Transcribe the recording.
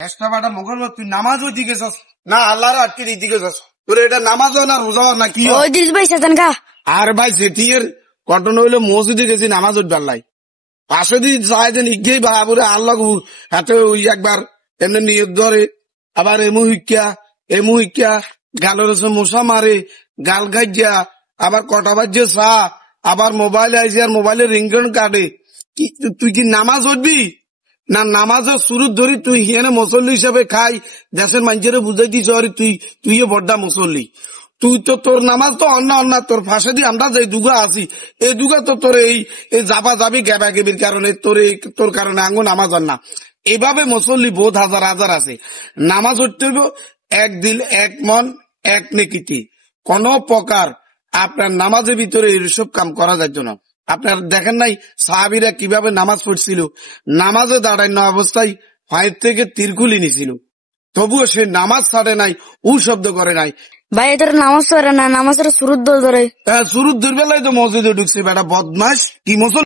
একটা বাটা মগর তুই নামাজ ওই দিকে যাস না আল্লাহর আটকে দিকে যাস তোর এটা নামাজ না রোজা না কি ওই দিস ভাই সেতান কা আর ভাই সেটিংয়ের ঘটনা হইলো মসজিদে গেছি নামাজ উঠবার লাই পাশে দিয়ে যায় যে নিগেই বাবুরে আল্লাহ হাতে ওই একবার এমনি নিয়ত ধরে আবার এমু হিক্কা গালের মশা মারে গাল গাইয়া আবার কটা বাজছে চা আবার মোবাইল আইসি আর মোবাইলে রিংটোন কাটে তুই কি নামাজ উঠবি না নামাজের শুরু ধরি তুই হিয়ানে মুসল্লি হিসাবে খাই দেশের মানুষের বুঝাই দিস তুই বড্ডা মুসল্লি তুই তো তোর নামাজ তো অন্য তোর ফাঁসে দিয়ে আমরা যে দুগা আছি এই দুগা তো তোর এই যাবা যাবি গেবা গেবির কারণে তোর কারণে আঙ্গু নামাজ না এভাবে মুসল্লি বহুত হাজার হাজার আছে নামাজ উঠতে হইব এক দিল এক মন এক নেকিতে কোন প্রকার আপনার নামাজের ভিতরে এইসব কাম করা যাইতো না। আপনার দেখেন নাই সাহাবীরা কিভাবে নামাজ পড়ছিল, নামাজে দাঁড়ায় না অবস্থায় পায়ের থেকে তীরকুলি নিছিল, তবুও সে নামাজ ছাড়ে নাই, উ শব্দ করে নাই। ভাই এদের নামাজ ধরে না, নামাজের শুরুর দল ধরে। শুরুর দুর্বেলায় তো মসজিদে ঢুকছে বেটা বদমাস কি মুসলমান।